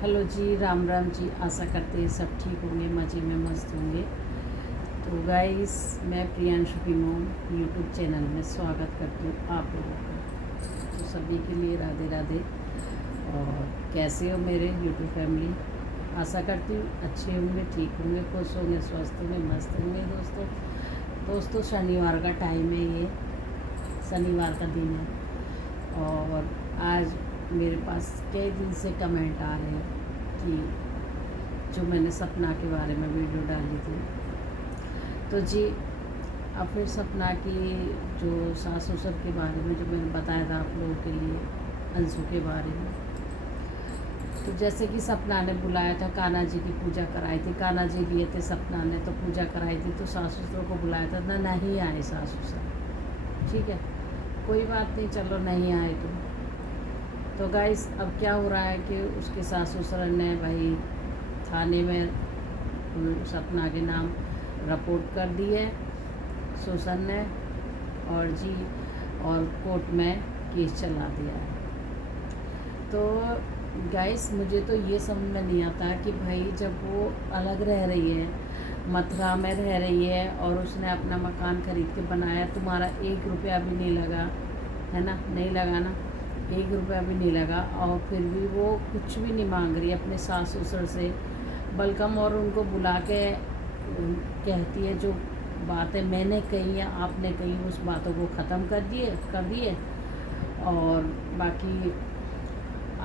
Hello जी, राम राम जी। आशा करते हैं सब ठीक होंगे, मज़े में मस्त होंगे। तो गाइस, मैं प्रियांशु की मोम यूट्यूब चैनल में स्वागत करती हूँ आप लोगों का। तो सभी के लिए राधे राधे। और कैसे हो मेरे यूट्यूब फैमिली? आशा करती हूँ अच्छे होंगे, ठीक होंगे, खुश होंगे, स्वस्थ होंगे, मस्त होंगे। दोस्तों शनिवार का टाइम है, ये शनिवार का दिन है। और आज मेरे पास कई दिन से कमेंट आ रहे हैं कि जो मैंने सपना के बारे में वीडियो डाली थी, तो जी अब फिर सपना की जो सास ससुर के बारे में जो मैंने बताया था आप लोगों के लिए, अंशु के बारे में। तो जैसे कि सपना ने बुलाया था, कान्हा जी की पूजा कराई थी, कान्हा जी लिए थे सपना ने, तो पूजा कराई थी, तो सास ससुर को बुलाया था ना, नहीं आए सास ससुर। ठीक है, कोई बात नहीं, चलो नहीं आए तो गाइस अब क्या हो रहा है कि उसके सास ससुर ने भाई थाने में सपना के नाम रिपोर्ट कर दी है ससुर ने, और जी और कोर्ट में केस चला दिया है। तो गाइस मुझे तो ये समझ में नहीं आता कि भाई जब वो अलग रह रही है, मथुरा में रह रही है, और उसने अपना मकान खरीद के बनाया, तुम्हारा 1 रुपया भी नहीं लगा है ना, नहीं लगा ना, 1 रुपया भी नहीं लगा, और फिर भी वो कुछ भी नहीं मांग रही अपने सास ससुर से, बल्कि और उनको बुला के कहती है जो बातें मैंने कही या आपने कही उस बातों को ख़त्म कर दिए। और बाकी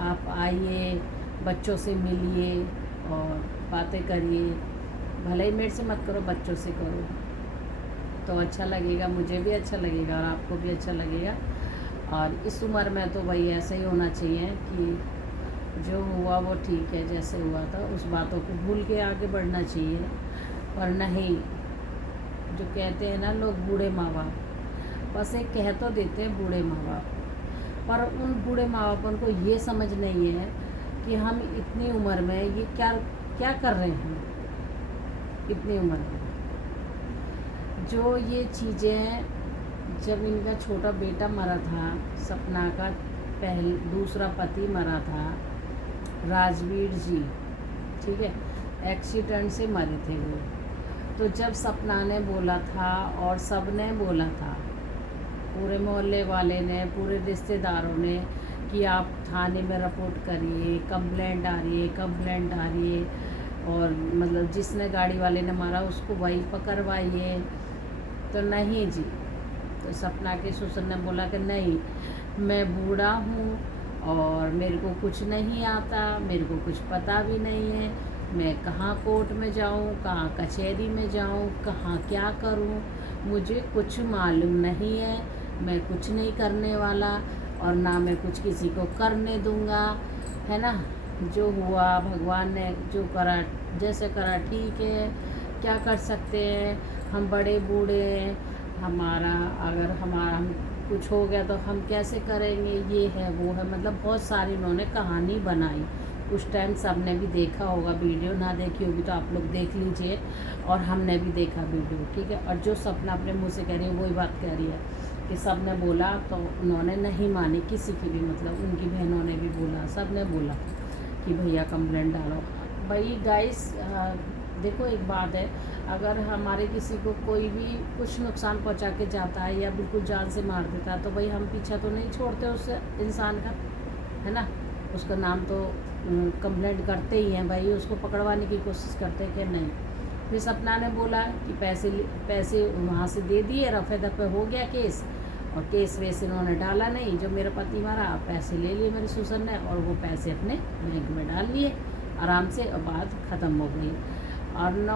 आप आइए, बच्चों से मिलिए और बातें करिए, भले ही मेरे से मत करो, बच्चों से करो तो अच्छा लगेगा, मुझे भी अच्छा लगेगा और आपको भी अच्छा लगेगा। और इस उम्र में तो भाई ऐसा ही होना चाहिए कि जो हुआ वो ठीक है, जैसे हुआ था उस बातों को भूल के आगे बढ़ना चाहिए। और नहीं, जो कहते हैं ना लोग, बूढ़े माँ बाप, बस एक कह तो देते हैं बूढ़े माँ बाप, पर उन बूढ़े माँ बाप को ये समझ नहीं है कि हम इतनी उम्र में ये क्या क्या कर रहे हैं। इतनी उम्र में जो ये चीज़ें, जब इनका छोटा बेटा मरा था, सपना का दूसरा पति मरा था, राजवीर जी, ठीक है, एक्सीडेंट से मरे थे वो। तो जब सपना ने बोला था और सब ने बोला था, पूरे मोहल्ले वाले ने, पूरे रिश्तेदारों ने, कि आप थाने में रिपोर्ट करिए, कंप्लेंट आ रही है, कंप्लेंट आ रही है, और मतलब जिसने गाड़ी वाले ने मारा उसको वही पकड़वाइए। तो नहीं जी, तो सपना के ससुर ने बोला कि नहीं, मैं बूढ़ा हूँ और मेरे को कुछ नहीं आता, मेरे को कुछ पता भी नहीं है, मैं कहाँ कोर्ट में जाऊँ, कहाँ कचहरी में जाऊँ, कहाँ क्या करूँ, मुझे कुछ मालूम नहीं है, मैं कुछ नहीं करने वाला और ना मैं कुछ किसी को करने दूँगा, है ना। जो हुआ भगवान ने जो करा, जैसे करा ठीक है, क्या कर सकते हैं, हम बड़े बूढ़े हैं, हमारा अगर हमारा हम कुछ हो गया तो हम कैसे करेंगे, ये है वो है, मतलब बहुत सारी उन्होंने कहानी बनाई। उस टाइम सब ने भी देखा होगा वीडियो, ना देखी होगी तो आप लोग देख लीजिए, और हमने भी देखा वीडियो, ठीक है। और जो सपना अपने मुँह से कह रही है वही बात कह रही है कि सब ने बोला तो उन्होंने नहीं मानी किसी की भी, मतलब उनकी बहनों ने भी बोला, सब ने बोला कि भैया कंप्लेंट डालो। भाई गाइस, देखो एक बात है, अगर हमारे किसी को कोई भी कुछ नुकसान पहुंचा के जाता है या बिल्कुल जान से मार देता है, तो भाई हम पीछा तो नहीं छोड़ते उस इंसान का, है ना। उसका नाम तो कंप्लेंट करते ही हैं भाई, उसको पकड़वाने की कोशिश करते हैं कि नहीं। फिर सपना ने बोला कि पैसे वहाँ से दे दिए, रफे दफे हो गया केस, और केस वेस इन्होंने डाला नहीं, जो मेरा पति मारा पैसे ले लिए मेरे ससुर ने, और वो पैसे अपने बैंक में डाल लिए आराम से, और बात ख़त्म हो गई। और न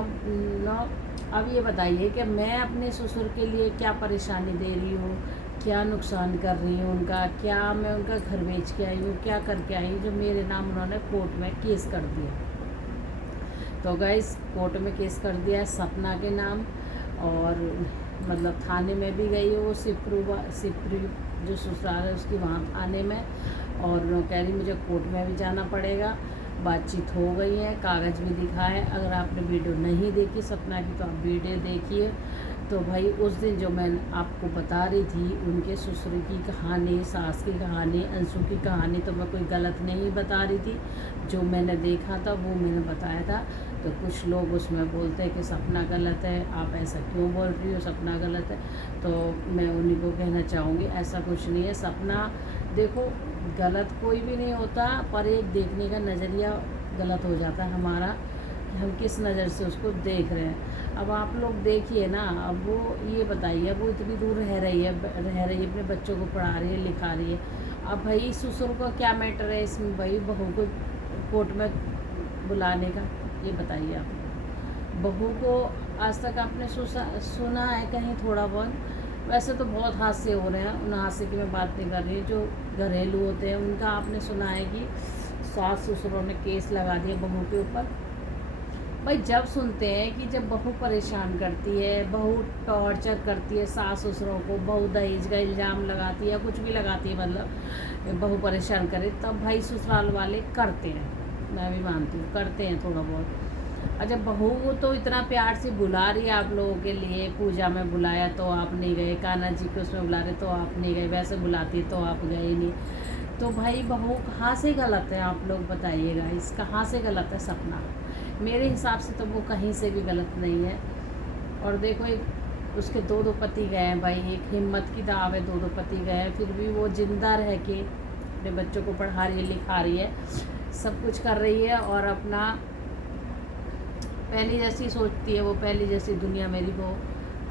अब ये बताइए कि मैं अपने ससुर के लिए क्या परेशानी दे रही हूँ, क्या नुकसान कर रही हूँ उनका, क्या मैं उनका घर बेच के आई हूँ, क्या करके आई हूँ, जो मेरे नाम उन्होंने कोर्ट में केस कर दिया। तो गाइस कोर्ट में केस कर दिया है सपना के नाम, और मतलब थाने में भी गई है वो, सिपरू जो ससुराल है उसकी, वहाँ थाने में, और कह रही मुझे कोर्ट में भी जाना पड़ेगा। बातचीत हो गई है, कागज़ भी दिखा है। अगर आपने वीडियो नहीं देखी सपना की तो आप वीडियो देखिए, तो भाई उस दिन जो मैं आपको बता रही थी उनके ससुर की कहानी, सास की कहानी, अंशु की कहानी, तो मैं कोई गलत नहीं बता रही थी। जो मैंने देखा था वो मैंने बताया था। तो कुछ लोग उसमें बोलते हैं कि सपना गलत है, आप ऐसा क्यों बोल रही हो, सपना गलत है। तो मैं उन्हीं को कहना चाहूँगी ऐसा कुछ नहीं है। सपना देखो गलत कोई भी नहीं होता, पर एक देखने का नज़रिया गलत हो जाता है हमारा, कि हम किस नज़र से उसको देख रहे हैं। अब आप लोग देखिए ना, अब वो ये बताइए, अब वो इतनी दूर रह रही है अपने बच्चों को पढ़ा रही है, लिखा रही है। अब भाई ससुर को क्या मैटर है इसमें, भाई बहू को कोर्ट में बुलाने का, ये बताइए आप। बहू को आज तक आपने सुना है कहीं थोड़ा बहुत? वैसे तो बहुत हादसे हो रहे हैं, उन हादसे की मैं बात नहीं कर रही, जो घरेलू होते हैं उनका आपने सुना है कि सास ससुरों ने केस लगा दिया बहू के ऊपर। भाई जब सुनते हैं कि जब बहू परेशान करती है, बहू टॉर्चर करती है सास ससुरों को, बहू दहेज का इल्ज़ाम लगाती है या कुछ भी लगाती है, मतलब बहू परेशान करे, तब भाई ससुराल वाले करते हैं, मैं भी मानती हूँ करते हैं थोड़ा बहुत। अच्छा बहू को तो इतना प्यार से बुला रही है आप लोगों के लिए, पूजा में बुलाया तो आप नहीं गए, कान्हा जी को उसमें बुला रहे तो आप नहीं गए, वैसे बुलाती तो आप गए नहीं। तो भाई बहू कहाँ से गलत है, आप लोग बताइएगा, इस कहाँ से गलत है सपना? मेरे हिसाब से तो वो कहीं से भी गलत नहीं है। और देखो एक उसके दो पति गए हैं भाई, एक हिम्मत की दाव है, दो पति गए हैं, फिर भी वो ज़िंदा रह के अपने बच्चों को पढ़ा रही है, लिखा रही है, सब कुछ कर रही है, और अपना पहली जैसी सोचती है वो, पहली जैसी दुनिया मेरी वो।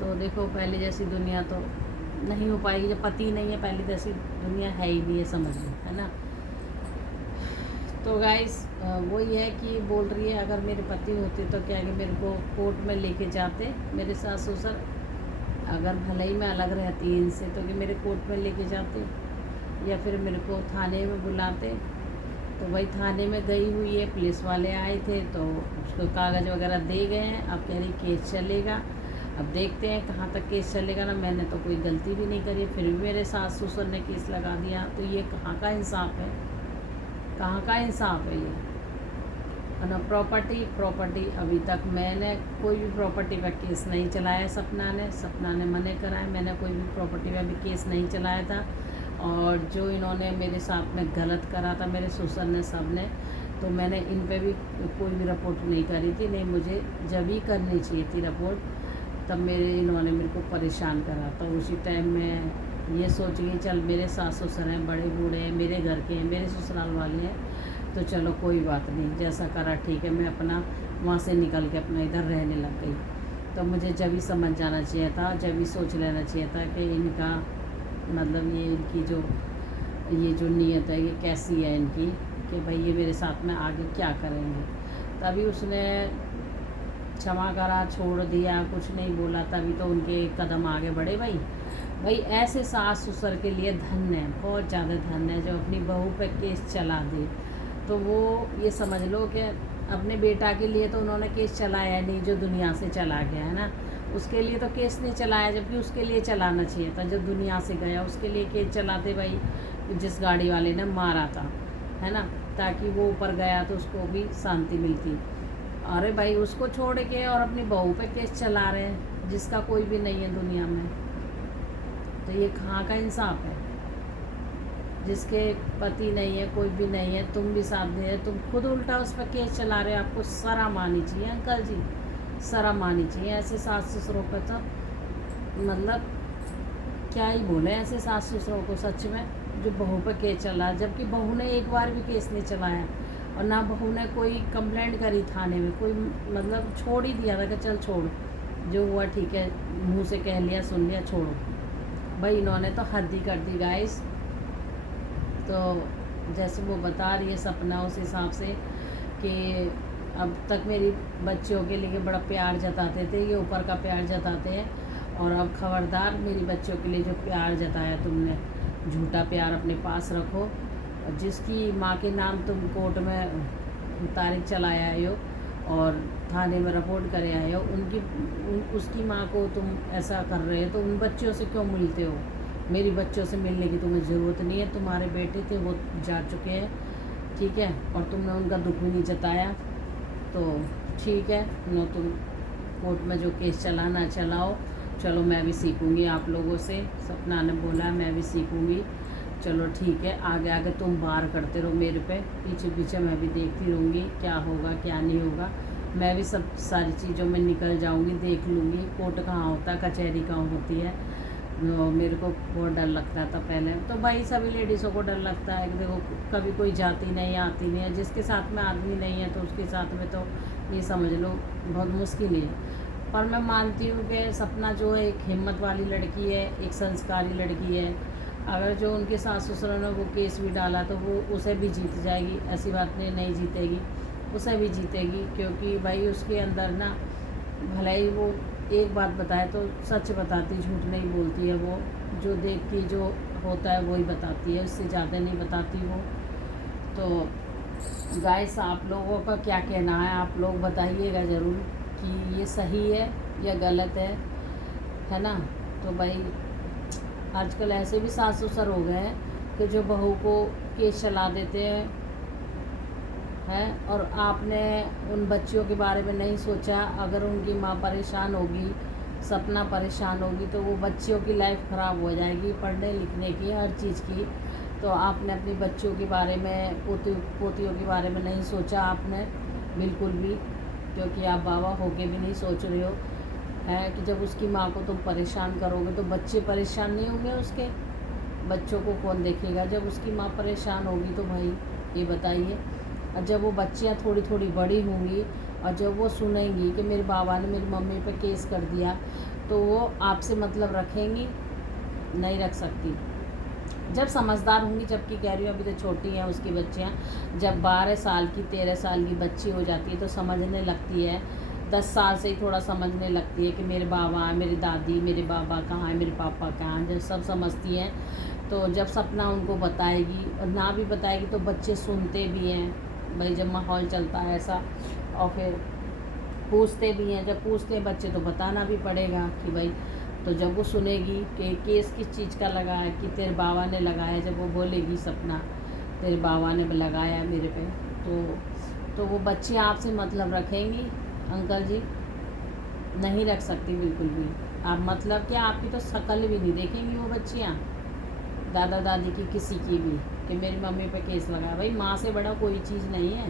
तो देखो पहली जैसी दुनिया तो नहीं हो पाएगी, जब पति नहीं है पहली जैसी दुनिया है ही नहीं है, समझ लो, है ना। तो गाइस वही है कि बोल रही है अगर मेरे पति होते तो क्या है कि मेरे को कोर्ट में लेके जाते, मेरे सास ससुर, अगर भले ही मैं अलग रहती इनसे तो कि मेरे कोर्ट में लेके जाते, या फिर मेरे को थाने में बुलाते। तो वही थाने में गई हुई है, पुलिस वाले आए थे तो उसको कागज़ वगैरह दे गए हैं। अब कह रही केस चलेगा, अब देखते हैं कहाँ तक केस चलेगा ना। मैंने तो कोई गलती भी नहीं करी, फिर भी मेरे सास ससुर ने केस लगा दिया, तो ये कहाँ का इंसाफ है, कहाँ का इंसाफ है ये, है ना। प्रॉपर्टी अभी तक मैंने कोई भी प्रॉपर्टी का केस नहीं चलाया, सपना ने मना करा है, मैंने कोई भी प्रॉपर्टी का भी केस नहीं चलाया था। और जो इन्होंने मेरे साथ में गलत करा था मेरे ससुर ने, सब ने, तो मैंने इन पे भी कोई भी रिपोर्ट नहीं करी थी, नहीं मुझे जब ही करनी चाहिए थी रिपोर्ट, तब इन्होंने मेरे को परेशान करा। तो उसी टाइम में ये सोचिए चल मेरे सास ससुर हैं, बड़े बूढ़े हैं, मेरे घर के हैं, मेरे ससुराल वाले हैं, तो चलो कोई बात नहीं, जैसा करा ठीक है। मैं अपना वहाँ से निकल के अपना इधर रहने लग गई। तो मुझे जब ही समझ जाना चाहिए था, जब ही सोच लेना चाहिए था कि इनका मतलब ये इनकी जो नीयत है ये कैसी है इनकी, कि भाई ये मेरे साथ में आगे क्या करेंगे। तभी उसने क्षमा करा, छोड़ दिया, कुछ नहीं बोला, तभी तो उनके कदम आगे बढ़े। भाई ऐसे सास ससुर के लिए धन्य है, बहुत ज़्यादा धन्य है, जो अपनी बहू पे केस चला दे। तो वो ये समझ लो कि अपने बेटा के लिए तो उन्होंने केस चलाया नहीं, जो दुनिया से चला गया है ना, उसके लिए तो केस नहीं चलाया, जबकि उसके लिए चलाना चाहिए था, जो दुनिया से गया उसके लिए केस चलाते भाई, जिस गाड़ी वाले ने मारा था, है ना, ताकि वो ऊपर गया तो उसको भी शांति मिलती। अरे भाई उसको छोड़ के और अपनी बहू पे केस चला रहे हैं, जिसका कोई भी नहीं है दुनिया में, तो ये कहाँ का इंसाफ है? जिसके पति नहीं है, कोई भी नहीं है, तुम भी साथ दे रहे, तुम खुद उल्टा उस पर केस चला रहे हो। आपको शर्म आनी चाहिए अंकल जी, शर्म आनी चाहिए। ऐसे सास ससुरों पर तो मतलब क्या ही बोले, ऐसे सास ससुरों को सच में, जो बहू पर केस चला, जबकि बहू ने एक बार भी केस नहीं चलाया, और ना बहू ने कोई कंप्लेंट करी थाने में, कोई मतलब छोड़ ही दिया था कि चल छोड़, जो हुआ ठीक है, मुँह से कह लिया, सुन लिया, छोड़ो। भाई इन्होंने तो हद ही कर दी गाइस। तो जैसे वो बता रही है सपना, उस हिसाब से कि अब तक मेरी बच्चियों के लिए बड़ा प्यार जताते थे, ये ऊपर का प्यार जताते हैं, और अब खबरदार मेरी बच्चियों के लिए जो प्यार जताया तुमने, झूठा प्यार अपने पास रखो। और जिसकी माँ के नाम तुम कोर्ट में तारीख चलाए आए हो और थाने में रिपोर्ट करे आए हो, उसकी माँ को तुम ऐसा कर रहे हो, तो उन बच्चों से क्यों मिलते हो? मेरी बच्चों से मिलने की तुम्हें ज़रूरत नहीं है, तुम्हारे बेटे थे वो जा चुके हैं, ठीक है, और तुमने उनका दुख भी नहीं जताया, तो ठीक है न, तुम कोर्ट में जो केस चलाना चलाओ, चलो मैं भी सीखूँगी आप लोगों से। सपना ने बोला मैं भी सीखूँगी। चलो ठीक है, आगे आगे तुम बार करते रहो मेरे पे, पीछे पीछे मैं भी देखती रहूँगी क्या होगा क्या नहीं होगा। मैं भी सब सारी चीज़ों में निकल जाऊँगी, देख लूँगी कोर्ट कहाँ होता है, कचहरी कहाँ होती है। मेरे को बहुत डर लगता था पहले, तो भाई सभी लेडीज़ों को डर लगता है कि देखो कभी कोई जाती नहीं आती नहीं है, जिसके साथ में आदमी नहीं है तो उसके साथ में तो ये समझ लो बहुत मुश्किल ही है। पर मैं मानती हूँ कि सपना जो है एक हिम्मत वाली लड़की है, एक संस्कारी लड़की है। अगर जो उनके सास ससुर ने वो केस भी डाला तो वो उसे भी जीत जाएगी, ऐसी बात नहीं जीतेगी, उसे भी जीतेगी। क्योंकि भाई उसके अंदर ना, भले ही वो एक बात बताए तो सच बताती, झूठ नहीं बोलती है वो। जो देखती जो होता है वही बताती है, उससे ज़्यादा नहीं बताती वो। तो गाइस आप लोगों का क्या कहना है, आप लोग बताइएगा ज़रूर कि ये सही है या गलत है ना। तो भाई आजकल ऐसे भी सास ससुर हो गए हैं कि जो बहू को केस चला देते हैं और आपने उन बच्चियों के बारे में नहीं सोचा। अगर उनकी माँ परेशान होगी, सपना परेशान होगी, तो वो बच्चियों की लाइफ ख़राब हो जाएगी, पढ़ने लिखने की हर चीज़ की। तो आपने अपनी बच्चियों के बारे में, पोतियों के बारे में नहीं सोचा आपने बिल्कुल भी, क्योंकि आप बाबा होके भी नहीं सोच रहे हो है कि जब उसकी माँ को तुम परेशान करोगे तो बच्चे परेशान नहीं होंगे, उसके बच्चों को कौन देखेगा जब उसकी माँ परेशान होगी। तो भाई ये बताइए, और जब वो बच्चियाँ थोड़ी थोड़ी बड़ी होंगी और जब वो सुनेंगी कि मेरे बाबा ने मेरी मम्मी पे केस कर दिया, तो वो आपसे मतलब रखेंगी, नहीं रख सकती। जब समझदार होंगी, जबकि कह रही हूँ अभी तो छोटी हैं उसकी बच्चियाँ, जब 12 साल की 13 साल की बच्ची हो जाती है तो समझने लगती है। 10 साल से ही थोड़ा समझने लगती है कि मेरे बाबा, मेरी दादी, मेरे बाबा कहाँ हैं, मेरे पापा कहाँ हैं, जब सब समझती हैं। तो जब सपना उनको बताएगी, और ना भी बताएगी तो बच्चे सुनते भी हैं भाई, जब माहौल चलता है ऐसा, और फिर पूछते भी हैं। जब पूछते हैं बच्चे तो बताना भी पड़ेगा कि भाई, तो जब वो सुनेगी कि केस किस चीज़ का लगा है, कि तेरे बाबा ने लगाया, जब वो बोलेगी सपना तेरे बाबा ने लगाया मेरे पे, तो वो बच्चे आपसे मतलब रखेंगी अंकल जी, नहीं रख सकती बिल्कुल भी। आप मतलब क्या, आपकी तो शक्ल भी नहीं देखेंगी वो बच्चियाँ, दादा दादी की किसी की भी, कि मेरी मम्मी पे केस लगा। भाई माँ से बड़ा कोई चीज़ नहीं है,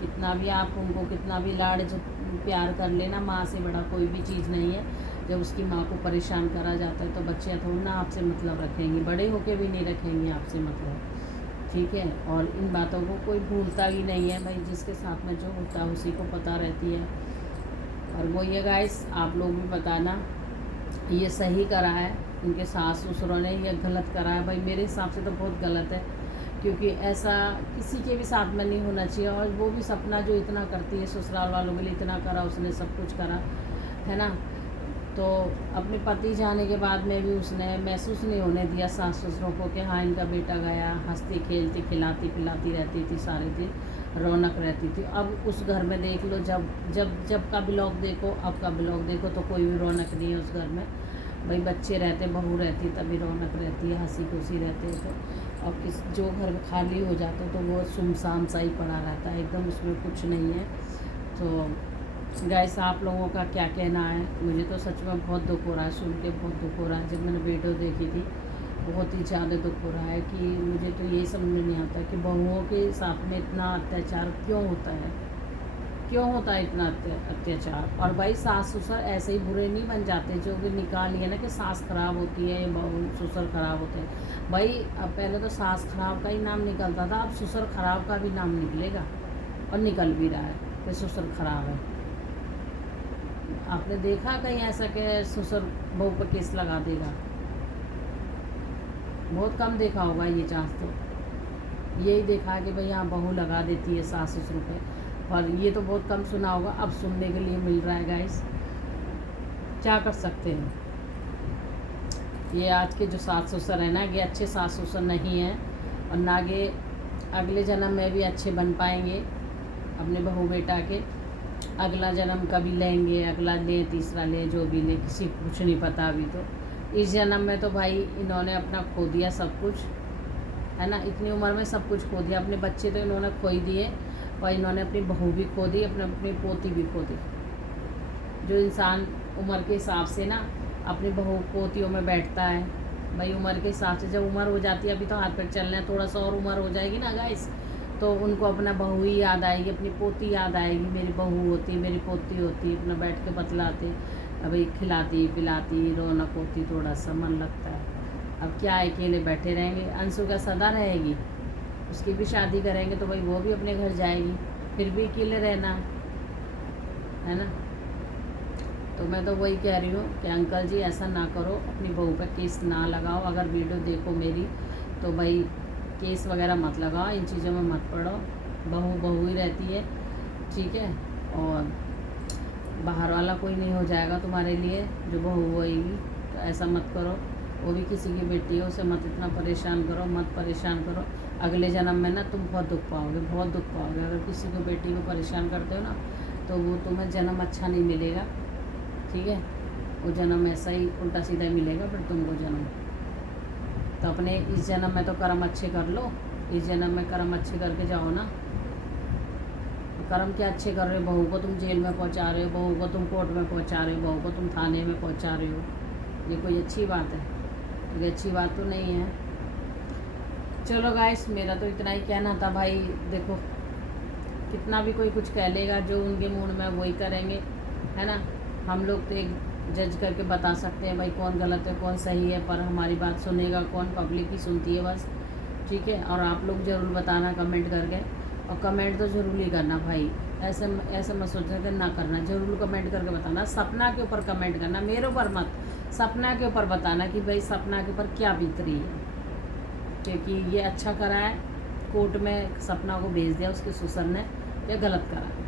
कितना भी आप उनको कितना भी लाड़ प्यार कर लेना, माँ से बड़ा कोई भी चीज़ नहीं है। जब उसकी माँ को परेशान करा जाता है तो बच्चियाँ थोड़ी ना आपसे मतलब रखेंगी, बड़े होके भी नहीं रखेंगी आपसे मतलब, ठीक है। और इन बातों को कोई भूलता भी नहीं है भाई, जिसके साथ में जो होता है उसी को पता रहती है। और वो ये गाइस आप लोग भी बताना, ये सही करा है उनके सास ससुरों ने या गलत करा है। भाई मेरे हिसाब से तो बहुत गलत है, क्योंकि ऐसा किसी के भी साथ में नहीं होना चाहिए। और वो भी सपना जो इतना करती है, ससुराल वालों के लिए इतना करा, उसने सब कुछ करा है ना। तो अपने पति जाने के बाद में भी उसने महसूस नहीं होने दिया सास ससुरों को कि हाँ इनका बेटा गया, हंसती खेलती खिलाती पिलाती रहती थी, सारे दिन रौनक रहती थी। अब उस घर में देख लो, जब जब जब का ब्लॉग देखो, अब का ब्लॉग देखो, तो कोई भी रौनक नहीं है उस घर में। भाई बच्चे रहते, बहू रहती, तभी रौनक रहती है, हंसी खुशी रहते हैं। तो अब किस जो घर खाली हो जाता तो वो सुमसाम सा ही पड़ा रहता है एकदम, उसमें कुछ नहीं है। तो गाइस आप लोगों का क्या कहना है, मुझे तो सच में बहुत दुख हो रहा है, सुन के बहुत दुख हो रहा है। जब मैंने वीडियो देखी थी बहुत ही ज़्यादा दुख हो रहा है कि मुझे तो यही समझ में नहीं आता कि बहुओं के साथ में इतना अत्याचार क्यों होता है, क्यों होता है इतना अत्याचार। और भाई सास ससुर ऐसे ही बुरे नहीं बन जाते, जो भी निकाल लिया ना कि सास खराब होती है, बहू ससुर खराब होते हैं। भाई अब पहले तो सास खराब का ही नाम निकलता था, अब ससुर खराब का भी नाम निकलेगा, और निकल भी रहा है कि ससुर खराब है। आपने देखा कहीं ऐसा कि ससुर बहू पर केस लगा देगा? बहुत कम देखा होगा ये चांस, तो यही देखा है कि भाई यहाँ बहू लगा देती है सास ससुर पे, और ये तो बहुत कम सुना होगा, अब सुनने के लिए मिल रहा है गाइस। क्या कर सकते हैं, ये आज के जो सास ससुर है ना, ये अच्छे सास ससुर नहीं हैं, और ना ये अगले जन्म में भी अच्छे बन पाएंगे अपने बहू बेटा के। अगला जन्म कभी लेंगे, अगला लें, तीसरा लें, जो भी लें, किसी को कुछ नहीं पता अभी। तो इस जन्म में तो भाई इन्होंने अपना खो दिया सब कुछ, है ना। इतनी उम्र में सब कुछ खो दिया, अपने बच्चे तो इन्होंने खो ही दिए, और इन्होंने अपनी बहू भी खो दी, अपनी पोती भी खो दी। जो इंसान उम्र के हिसाब से ना अपनी बहू पोतियों में बैठता है, भाई उम्र के हिसाब से जब उम्र हो जाती है, अभी तो हाथ पैर चलना है, थोड़ा सा और उम्र हो जाएगी ना गाइस, तो उनको अपना बहू ही याद आएगी, अपनी पोती याद आएगी, मेरी बहू होती, मेरी पोती होती, अपना बैठ के बतलाते, अभी खिलाती पिलाती, रौनक होती, थोड़ा सा मन लगता है। अब क्या अकेले बैठे रहेंगे? अंशु का सदा रहेगी, उसकी भी शादी करेंगे तो भाई वो भी अपने घर जाएगी, फिर भी अकेले रहना है ना। तो मैं तो वही कह रही हूँ कि अंकल जी ऐसा ना करो, अपनी बहू पर केस ना लगाओ। अगर वीडियो देखो मेरी तो भाई केस वगैरह मत लगाओ, इन चीज़ों में मत पड़ो। बहू बहू ही रहती है, ठीक है। और बाहर वाला कोई नहीं हो जाएगा तुम्हारे लिए जो बहू होएगी, तो ऐसा मत करो। वो भी किसी की बेटी है, उसे मत इतना परेशान करो, मत परेशान करो। अगले जन्म में ना तुम बहुत दुख पाओगे, बहुत दुख पाओगे। अगर किसी को बेटी को परेशान करते हो ना तो वो तुम्हें जन्म अच्छा नहीं मिलेगा, ठीक है। वो जन्म ऐसा ही उल्टा सीधा मिलेगा फिर तुमको जन्म। तो अपने इस जन्म में तो कर्म अच्छे कर लो, इस जन्म में कर्म अच्छे करके जाओ ना। कर्म क्या अच्छे कर रहे हो? बहू को तुम जेल में पहुंचा रहे हो, बहू को तुम कोर्ट में पहुंचा रहे हो, बहू को तुम थाने में पहुंचा रहे हो। ये कोई अच्छी बात है? ये अच्छी बात तो नहीं है। चलो गाइस, मेरा तो इतना ही कहना था भाई। देखो कितना भी कोई कुछ कह लेगा, जो उनके मूड में वही करेंगे, है ना। हम लोग तो एक जज करके बता सकते हैं भाई कौन गलत है कौन सही है, पर हमारी बात सुनेगा कौन? पब्लिक ही सुनती है बस, ठीक है। और आप लोग ज़रूर बताना कमेंट करके, और कमेंट तो ज़रूर ही करना भाई। ऐसे ऐसे मत सोचना कि ना करना, ज़रूर कमेंट करके बताना। सपना के ऊपर कमेंट करना, मेरे ऊपर मत, सपना के ऊपर बताना कि भाई सपना के ऊपर क्या बीत रही है, क्योंकि ये अच्छा करा है, कोर्ट में सपना को भेज दिया उसके ससुर ने, या गलत करा है?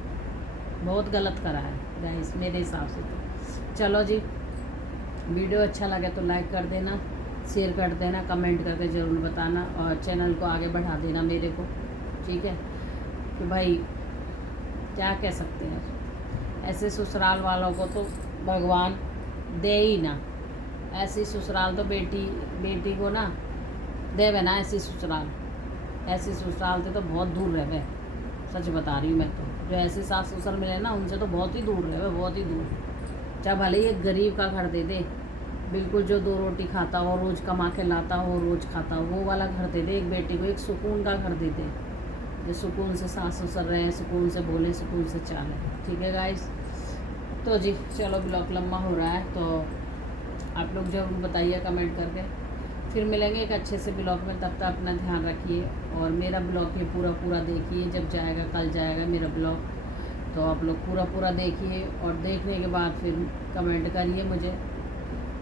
बहुत गलत करा है गाइस मेरे हिसाब से तो। चलो जी, वीडियो अच्छा लगे तो लाइक कर देना, शेयर कर देना, कमेंट करके ज़रूर बताना, और चैनल को आगे बढ़ा देना मेरे को, ठीक है। कि भाई क्या कह सकते हैं, ऐसे ससुराल वालों को तो भगवान दे ही ना। ऐसी ससुराल तो बेटी को ना देवे ना, ऐसी ससुराल से तो बहुत दूर रह गए। सच बता रही हूँ मैं तो, जो ऐसे सास ससुर मिले ना उनसे तो बहुत ही दूर रहे, बहुत ही दूर। चाहे भले ही एक गरीब का घर दे दे, बिल्कुल जो 2 रोटी खाता हो, रोज़ कमा के लाता हो, रोज़ खाता हो, वो वाला घर दे दे एक बेटी को, एक सुकून का घर दे दे, जो सुकून से सास ससुर रहे, सुकून से बोले, सुकून से चाले, ठीक है गाइस। तो जी चलो, ब्लॉग लंबा हो रहा है तो आप लोग ज़रूर बताइए कमेंट करके। फिर मिलेंगे एक अच्छे से ब्लॉग में, तब तक अपना ध्यान रखिए, और मेरा ब्लॉग ये पूरा देखिए। जब जाएगा, कल जाएगा मेरा ब्लॉग, तो आप लोग पूरा देखिए, और देखने के बाद फिर कमेंट करिए मुझे,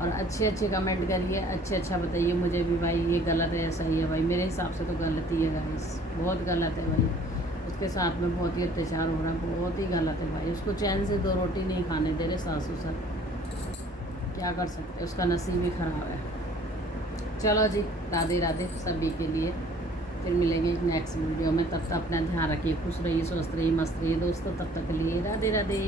और अच्छे कमेंट करिए, अच्छा बताइए मुझे भी भाई ये गलत है या सही है। भाई मेरे हिसाब से तो गलत ही है गाइस, बहुत गलत है भाई। उसके साथ में बहुत ही अत्याचार हो रहा है, बहुत ही गलत है भाई। उसको चैन से 2 रोटी नहीं खाने दे रहे सास ससुर, क्या कर सकते, उसका नसीब ही ख़राब है। चलो जी, राधे राधे सभी के लिए। फिर मिलेंगे एक नेक्स्ट वीडियो में, तब तक अपना ध्यान रखिए, खुश रहिए, स्वस्थ रहिए, मस्त रहिए दोस्तों। तब तक के लिए राधे राधे।